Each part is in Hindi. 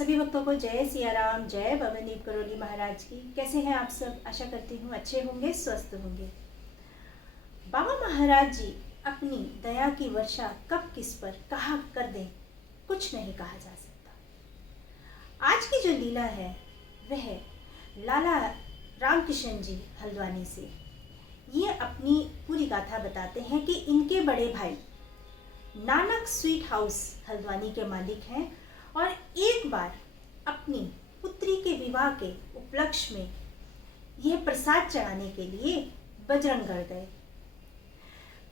सभी भक्तों को जय सिया राम, जय भवनीप करोली महाराज की। कैसे हैं आप सब? आशा करती हूँ अच्छे होंगे, स्वस्थ होंगे। बाबा महाराज जी अपनी दया की वर्षा कब किस पर कहाँ कर दें, कुछ नहीं कहा जा सकता। आज की जो लीला है वह लाला रामकिशन जी हल्द्वानी से। ये अपनी पूरी गाथा बताते हैं कि इनके बड़े भाई नानक स्वीट हाउस हल्द्वानी के मालिक हैं और एक बार अपनी पुत्री के विवाह के उपलक्ष्य में यह प्रसाद चढ़ाने के लिए बजरंगगढ़ गए।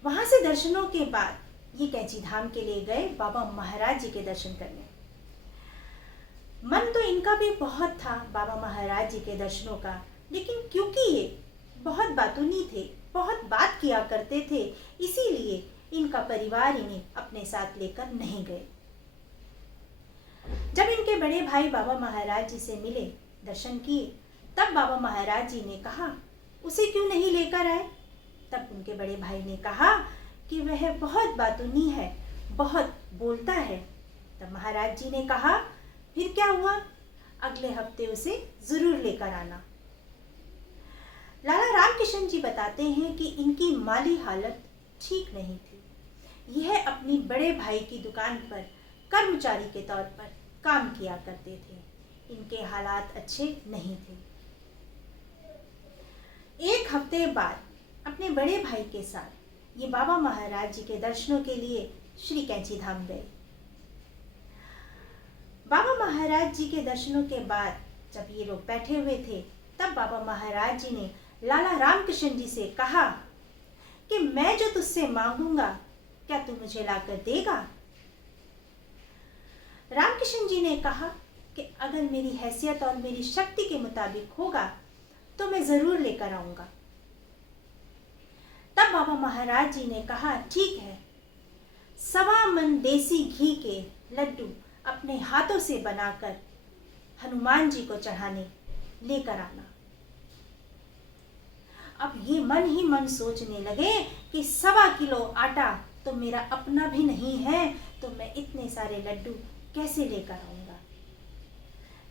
वहां से दर्शनों के बाद ये कैंची धाम के लिए गए बाबा महाराज जी के दर्शन करने। मन तो इनका भी बहुत था बाबा महाराज जी के दर्शनों का, लेकिन क्योंकि ये बहुत बातूनी थे, बहुत बात किया करते थे, इसीलिए इनका परिवार इन्हें अपने साथ लेकर नहीं गए। जब इनके बड़े भाई बाबा महाराज जी से मिले, दर्शन किए, तब बाबा महाराज जी ने कहा उसे क्यों नहीं लेकर आए। तब उनके बड़े भाई ने कहा कि वह बहुत बातूनी है, बहुत बोलता है। तब महाराज जी ने कहा फिर क्या हुआ, अगले हफ्ते उसे जरूर लेकर आना। लाला रामकिशन जी बताते हैं कि इनकी माली हालत ठीक नहीं थी। यह अपनी बड़े भाई की दुकान पर कर्मचारी के तौर पर काम किया करते थे। इनके हालात अच्छे नहीं थे। एक हफ्ते बाद अपने बड़े भाई के साथ ये बाबा महाराज जी के दर्शनों के लिए श्री कैंची धाम गए। बाबा महाराज जी के दर्शनों के बाद जब ये लोग बैठे हुए थे, तब बाबा महाराज जी ने लाला रामकिशन जी से कहा कि मैं जो तुझसे मांगूंगा क्या तू मुझे लाकर देगा। रामकिशन जी ने कहा कि अगर मेरी हैसियत और मेरी शक्ति के मुताबिक होगा तो मैं जरूर लेकर आऊंगा। तब बाबा महाराज जी ने कहा ठीक है, 1.25 मन देसी घी के लड्डू अपने हाथों से बनाकर हनुमान जी को चढ़ाने लेकर आना। अब ये मन ही मन सोचने लगे कि 1.25 किलो आटा तो मेरा अपना भी नहीं है, तो मैं इतने सारे लड्डू कैसे लेकर आऊंगा।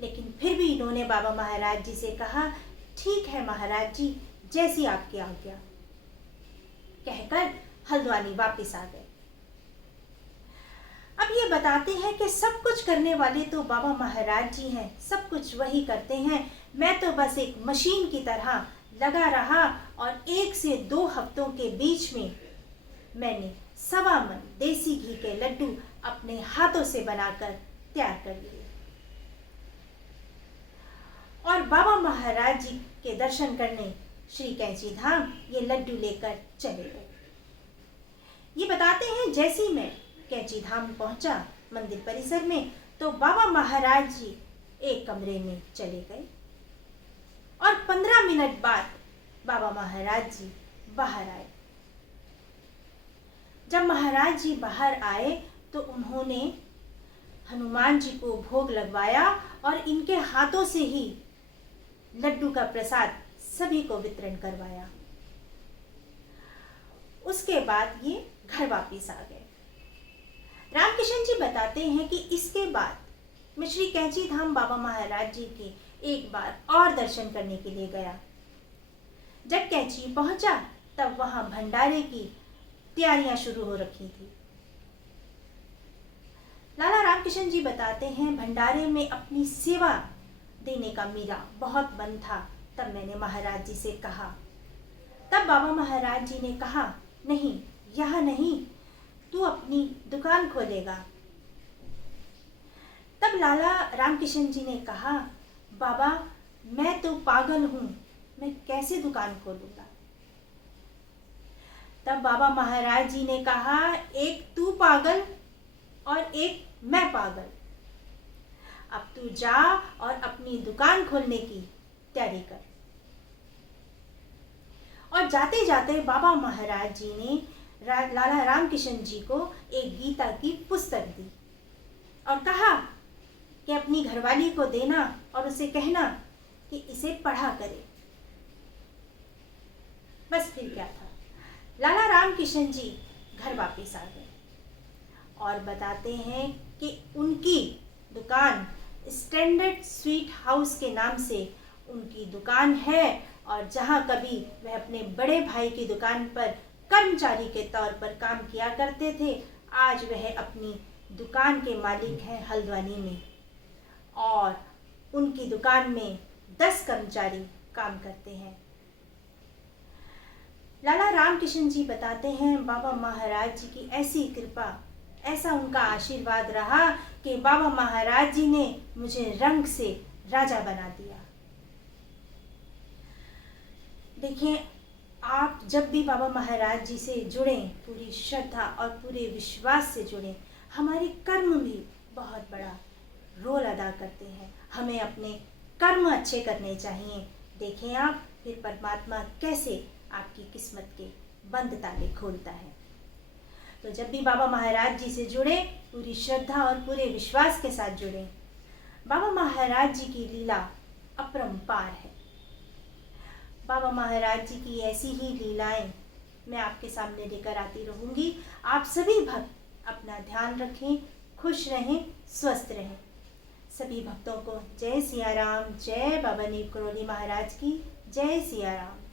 लेकिन फिर भी इन्होंने बाबा महाराज जी से कहा ठीक है महाराज जी, जैसी आपकी आज्ञा, कहकर हल्द्वानी वापस आ गए। अब ये बताते हैं कि सब कुछ करने वाले तो बाबा महाराज जी हैं, सब कुछ वही करते हैं, मैं तो बस एक मशीन की तरह लगा रहा और 1 से 2 हफ्तों के बीच में मैंने 1.25 मन देसी घी के लड्डू अपने हाथों से बनाकर तैयार कर लिए और बाबा महाराज जी के दर्शन करने श्री कैंची धाम ये लड्डू लेकर चले गए। ये बताते हैं जैसे मैं कैंची धाम पहुंचा मंदिर परिसर में, तो बाबा महाराज जी एक कमरे में चले गए और 15 मिनट बाद बाबा महाराज जी बाहर आए। जब महाराज जी बाहर आए तो उन्होंने हनुमान जी को भोग लगवाया और इनके हाथों से ही लड्डू का प्रसाद सभी को वितरण करवाया। उसके बाद ये घर वापस आ गए। रामकिशन जी बताते हैं कि इसके बाद मैं श्री कैंची धाम बाबा महाराज जी के एक बार और दर्शन करने के लिए गया। जब कैंची पहुंचा तब वहां भंडारे की तैयारियां शुरू हो रखी थी। लाला रामकिशन जी बताते हैं भंडारे में अपनी सेवा देने का मेरा बहुत मन था। तब मैंने महाराज जी से कहा, तब बाबा महाराज जी ने कहा नहीं, यहाँ नहीं, तू अपनी दुकान खोलेगा। तब लाला रामकिशन जी ने कहा बाबा मैं तो पागल हूँ, मैं कैसे दुकान खोलूंगा। तब बाबा महाराज जी ने कहा एक तू पागल और एक मैं पागल, अब तू जा और अपनी दुकान खोलने की तैयारी कर। और जाते जाते बाबा महाराज जी ने लाला रामकिशन जी को एक गीता की पुस्तक दी और कहा कि अपनी घरवाली को देना और उसे कहना कि इसे पढ़ा करे। बस फिर क्या था, लाला रामकिशन जी घर वापस आ गए और बताते हैं कि उनकी दुकान स्टैंडर्ड स्वीट हाउस के नाम से उनकी दुकान है, और जहां कभी वह अपने बड़े भाई की दुकान पर कर्मचारी के तौर पर काम किया करते थे, आज वह अपनी दुकान के मालिक हैं हल्द्वानी में, और उनकी दुकान में 10 कर्मचारी काम करते हैं। लाला रामकिशन जी बताते हैं, बाबा महाराज जी की ऐसी कृपा, ऐसा उनका आशीर्वाद रहा कि बाबा महाराज जी ने मुझे रंग से राजा बना दिया। देखिए, आप जब भी बाबा महाराज जी से जुड़ें, पूरी श्रद्धा और पूरे विश्वास से जुड़ें, हमारे कर्म भी बहुत बड़ा रोल अदा करते हैं। हमें अपने कर्म अच्छे करने चाहिए। देखें आप, फिर परमात्मा कैसे आपकी किस्मत के बंद ताले खोलता है। तो जब भी बाबा महाराज जी से जुड़े, पूरी श्रद्धा और पूरे विश्वास के साथ जुड़े। बाबा महाराज जी की लीला अपरंपार है। बाबा महाराज जी की ऐसी ही लीलाएं मैं आपके सामने लेकर आती रहूंगी। आप सभी भक्त अपना ध्यान रखें, खुश रहें, स्वस्थ रहें। सभी भक्तों को जय सिया राम, जय बाबा नीम करोली महाराज की, जय सिया राम।